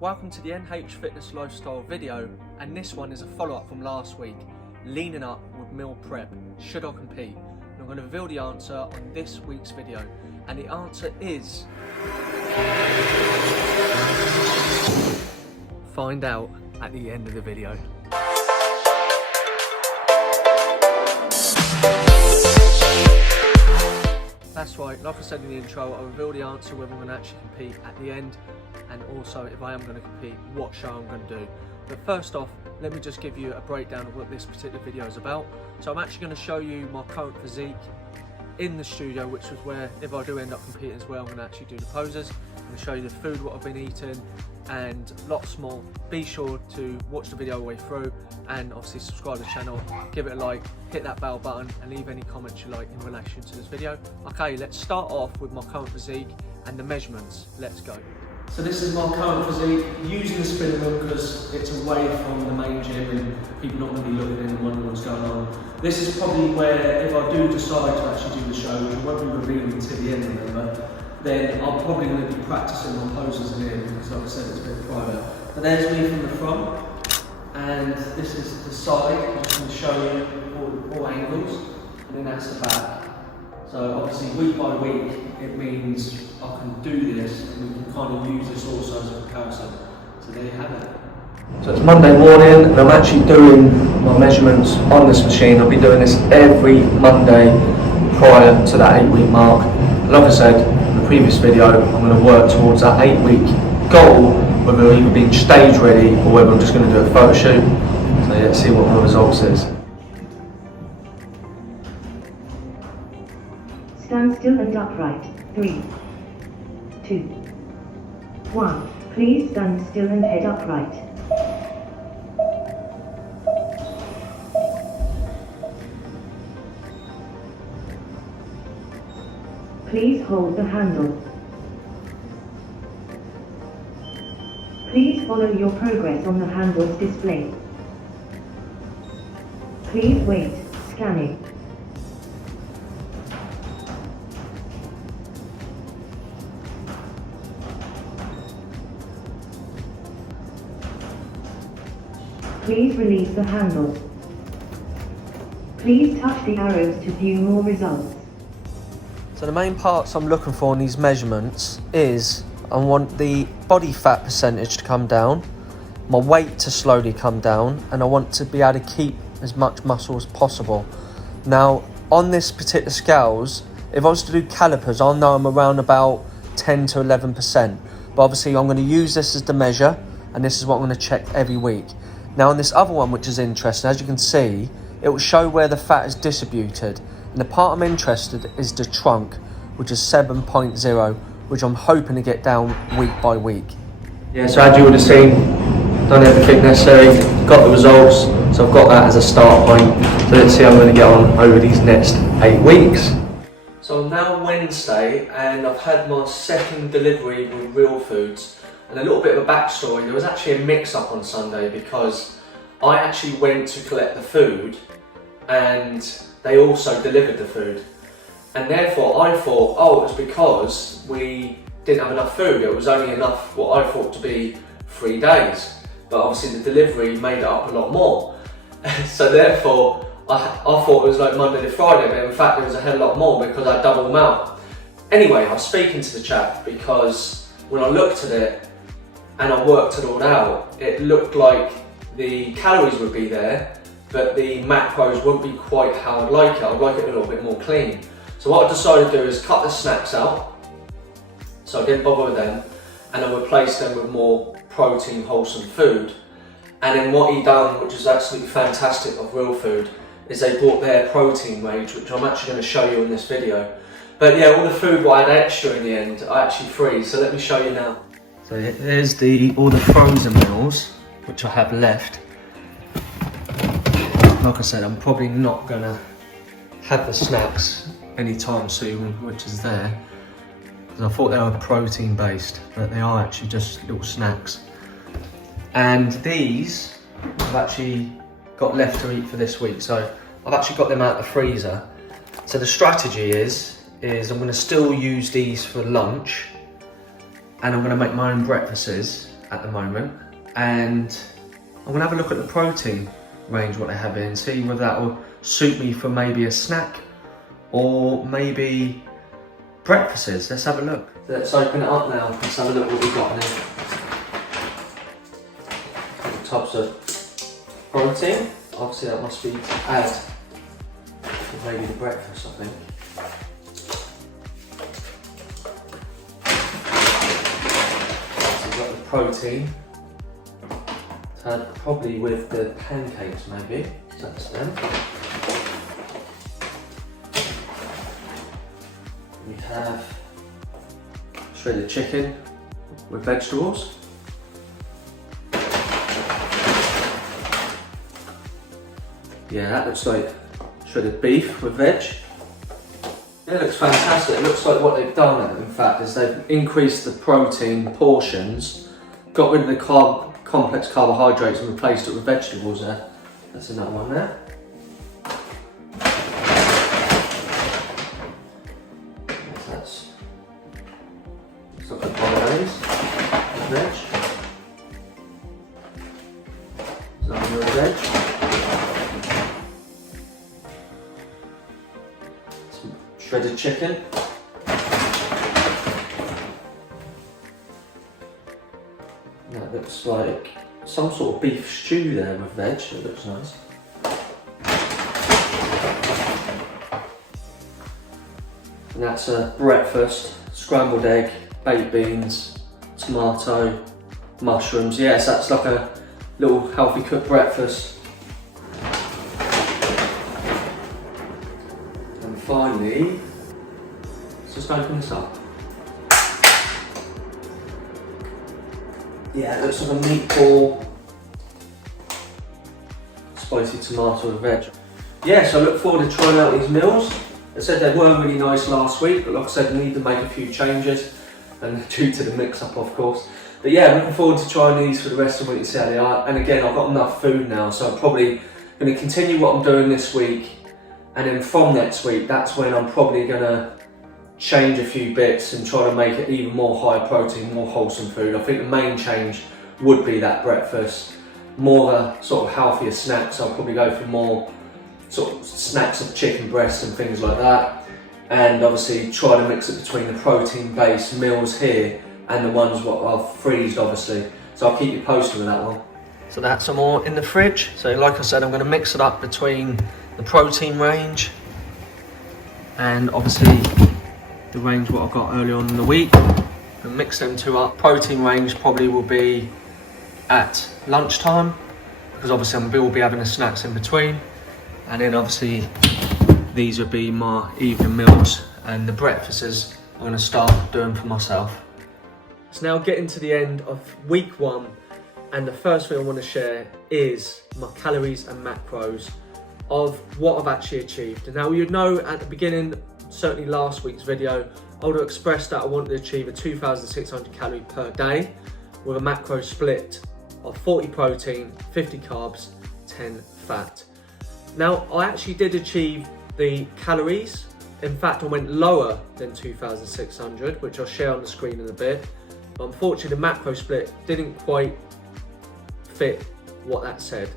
Welcome to the NH Fitness Lifestyle video, and this one is a follow-up from last week, leaning up with meal prep, should I compete? And I'm going to reveal the answer on this week's video, and the answer is... find out at the end of the video. That's right, like I said in the intro, I'll reveal the answer whether I'm going to actually compete at the end, and also if I am going to compete, what show I'm going to do. But first off, let me just give you a breakdown of what this particular video is about. So I'm actually going to show you my current physique in the studio, which was where, if I do end up competing as well, I'm going to actually do the poses. I'm going to show you the food, what I've been eating, and lots more. Be sure to watch the video all the way through, and obviously subscribe to the channel, give it a like, hit that bell button, and leave any comments you like in relation to this video. Okay, let's start off with my current physique and the measurements. Let's go. So this is my current physique, using the spinning wheel because it's away from the main gym and people not going to be looking in and wondering what's going on. This is probably where, if I do decide to actually do the show, which I won't be revealing until the end, remember, then I'm probably going to be practicing my poses in here because, like I said, it's a bit private. But there's me from the front, and this is the side. I'm just going to show you all angles, and then that's the back. So obviously week by week, it means I can do this, and we can kind of use this also as a comparison. So there you have it. So it's Monday morning, and I'm actually doing my measurements on this machine. I'll be doing this every Monday prior to that 8-week mark. Like I said in the previous video, I'm going to work towards that 8-week goal, whether I'm either being stage ready or whether I'm just going to do a photo shoot. So yeah, let's see what my results is. Stand still and upright. 3, 2, 1. Please stand still and head upright. Please hold the handle. Please follow your progress on the handle's display. Please wait, scanning. Please release the handle. Please touch the arrows to view more results. So the main parts I'm looking for in these measurements is I want the body fat percentage to come down, my weight to slowly come down, and I want to be able to keep as much muscle as possible. Now on this particular scales, if I was to do calipers, I'll know I'm around about 10 to 11%. But obviously I'm going to use this as the measure, and this is what I'm going to check every week. Now on this other one, which is interesting, as you can see, it will show where the fat is distributed. And the part I'm interested in is the trunk, which is 7.0, which I'm hoping to get down week by week. Yeah, so as you would have seen, done everything necessary, got the results, so I've got that as a start point. So let's see how I'm going to get on over these next 8 weeks. So now Wednesday, and I've had my second delivery with Real Foods. And a little bit of a backstory, there was actually a mix-up on Sunday because I actually went to collect the food and they also delivered the food. And therefore I thought, oh, it's because we didn't have enough food. It was only enough what I thought to be 3 days. But obviously the delivery made it up a lot more. So therefore I thought it was like Monday to Friday, but in fact it was a hell of a lot more because I doubled them out. Anyway, I was speaking to the chap because when I looked at it, and I worked it all out, it looked like the calories would be there, but the macros wouldn't be quite how I'd like it. I'd like it a little bit more clean. So what I decided to do is cut the snacks out, so I didn't bother with them, and I replaced them with more protein, wholesome food. And then what he done, which is absolutely fantastic of Real Food, is they brought their protein range, which I'm actually going to show you in this video. But yeah, all the food what I had extra in the end, I actually freeze, so let me show you now. So here's all the frozen meals, which I have left. Like I said, I'm probably not gonna have the snacks anytime soon, which is there. Because I thought they were protein based, but they are actually just little snacks. And these I've actually got left to eat for this week. So I've actually got them out of the freezer. So the strategy is I'm gonna still use these for lunch, and I'm going to make my own breakfasts, at the moment, and I'm gonna have a look at the protein range, what they have in, see whether that will suit me for maybe a snack or maybe breakfasts. Let's have a look. Let's open it up now. Let's have a look what we've got in here. Types of protein. Obviously that must be to add to maybe the breakfast, I think. So we've got the protein. Probably with the pancakes maybe. That's them. We have shredded chicken with vegetables. Yeah, that looks like shredded beef with veg. Yeah, it looks fantastic. It looks like what they've done, in fact, is they've increased the protein portions, got rid of the complex carbohydrates and replaced it with vegetables there. That's another one there. That's looks like a bolognese with veg. Some real veg. Some shredded chicken. That looks like some sort of beef stew there with veg. It looks nice. And that's a breakfast, scrambled egg, baked beans, tomato, mushrooms. Yes, that's like a little healthy cooked breakfast. And finally, let's just open this up. Yeah, it looks like a meatball, spicy tomato and veg. Yeah, so I look forward to trying out these meals. I said they were really nice last week, but like I said, I need to make a few changes, and due to the mix-up, of course. But yeah, I'm looking forward to trying these for the rest of the week and see how they are. And again, I've got enough food now, so I'm probably going to continue what I'm doing this week, and then from next week, that's when I'm probably going to change a few bits and try to make it even more high protein, more wholesome food. I think the main change would be that breakfast, more of a sort of healthier snacks. I'll probably go for more sort of snacks of chicken breasts and things like that, and obviously try to mix it between the protein based meals here and the ones what I've freezed, obviously. So I'll keep you posted with that one. So that's some more in the fridge. So like I said, I'm going to mix it up between the protein range and obviously the range what I got earlier on in the week, and mix them two up. Protein range probably will be at lunchtime, because obviously I will be having the snacks in between, and then obviously these would be my evening meals, and the breakfasts I'm going to start doing for myself. It's now getting to the end of week 1, and the first thing I want to share is my calories and macros of what I've actually achieved. Now, you'd know at the beginning, certainly last week's video, I would have expressed that I wanted to achieve a 2,600 calorie per day with a macro split of 40 protein, 50 carbs, 10 fat. Now, I actually did achieve the calories. In fact, I went lower than 2,600, which I'll share on the screen in a bit. But unfortunately, the macro split didn't quite fit what that said.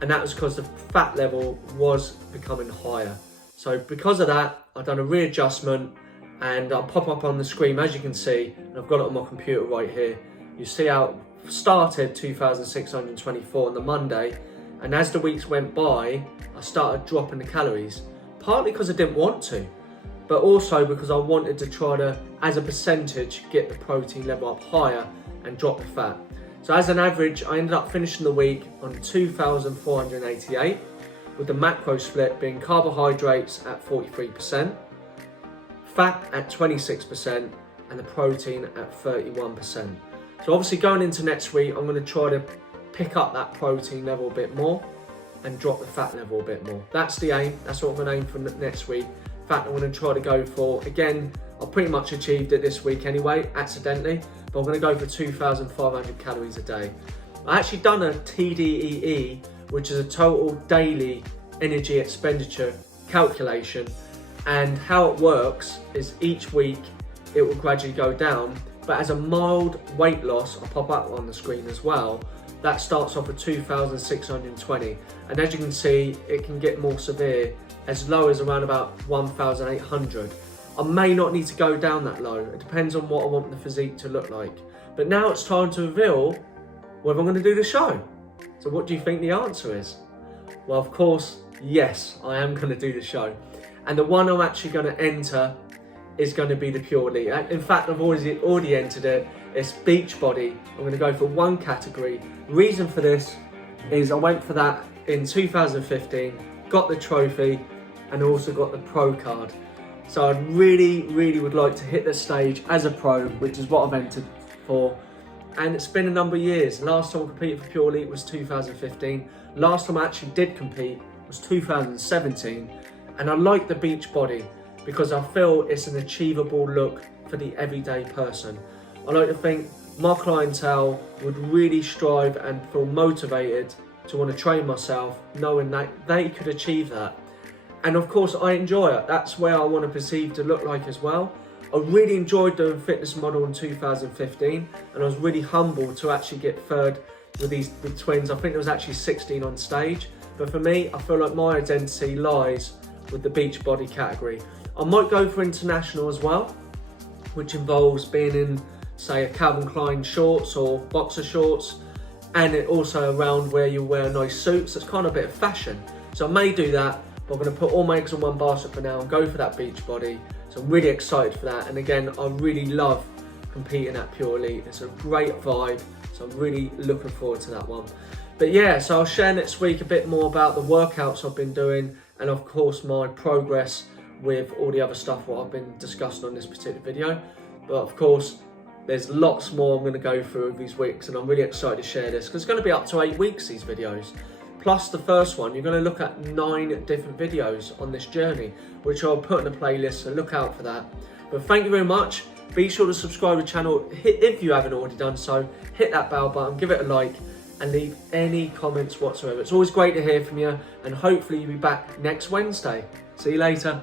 And that was because the fat level was becoming higher. So because of that, I've done a readjustment, and I'll pop up on the screen, as you can see, and I've got it on my computer right here. You see how it started 2,624 on the Monday, and as the weeks went by, I started dropping the calories, partly because I didn't want to, but also because I wanted to try to, as a percentage, get the protein level up higher and drop the fat. So as an average, I ended up finishing the week on 2,488, with the macro split being carbohydrates at 43%, fat at 26%, and the protein at 31%. So obviously going into next week, I'm going to try to pick up that protein level a bit more and drop the fat level a bit more. That's the aim. That's what I'm going to aim for next week. In fact, I'm going to try to go for, again, I pretty much achieved it this week anyway, accidentally, but I'm going to go for 2,500 calories a day. I actually done a TDEE, which is a total daily energy expenditure calculation, and how it works is each week it will gradually go down, But as a mild weight loss, I'll pop up on the screen as well, that starts off at 2,620. And as you can see, it can get more severe as low as around about 1,800. I may not need to go down that low. It depends on what I want the physique to look like. But now it's time to reveal whether I'm going to do the show. So what do you think the answer is? Well, of course, yes, I am going to do the show. And the one I'm actually going to enter is going to be the Pure Elite. In fact, I've already entered it. It's beach body. I'm going to go for one category. Reason for this is I went for that in 2015, got the trophy, and also got the pro card. So I really would like to hit the stage as a pro, which is what I've entered for. And it's been a number of years. Last time I competed for Pure Elite was 2015. Last time I actually did compete was 2017. And I like the beach body because I feel it's an achievable look for the everyday person. I like to think my clientele would really strive and feel motivated to want to train myself, knowing that they could achieve that. And of course, I enjoy it. That's where I want to perceive to look like as well. I really enjoyed doing fitness model in 2015, and I was really humbled to actually get third with the twins. I think there was actually 16 on stage. But for me, I feel like my identity lies with the beach body category. I might go for international as well, which involves being in, say, a Calvin Klein shorts or boxer shorts, and it also around where you wear nice suits. It's kind of a bit of fashion. So I may do that, but I'm going to put all my eggs in one basket for now and go for that beach body. So I'm really excited for that. And again, I really love competing at Pure Elite. It's a great vibe. So I'm really looking forward to that one. But yeah, so I'll share next week a bit more about the workouts I've been doing, and of course my progress with all the other stuff what I've been discussing on this particular video. But of course, there's lots more I'm going to go through these weeks, and I'm really excited to share this because it's going to be up to 8 weeks, these videos. Plus the first one, you're going to look at 9 different videos on this journey, which I'll put in a playlist, so look out for that. But thank you very much. Be sure to subscribe to the channel if you haven't already done so. Hit that bell button, give it a like, and leave any comments whatsoever. It's always great to hear from you, and hopefully you'll be back next Wednesday. See you later.